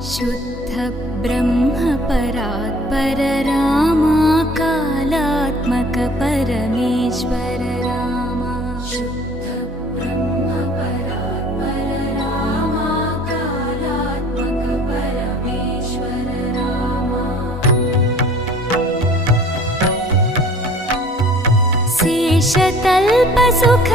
शुद्ध ब्रह्म परात्पर रामा कालात्मक परमेश्वर रामा शुद्ध ब्रह्म परात्पर रामा कालात्मक परमेश्वर रामा शेषतल्प सुख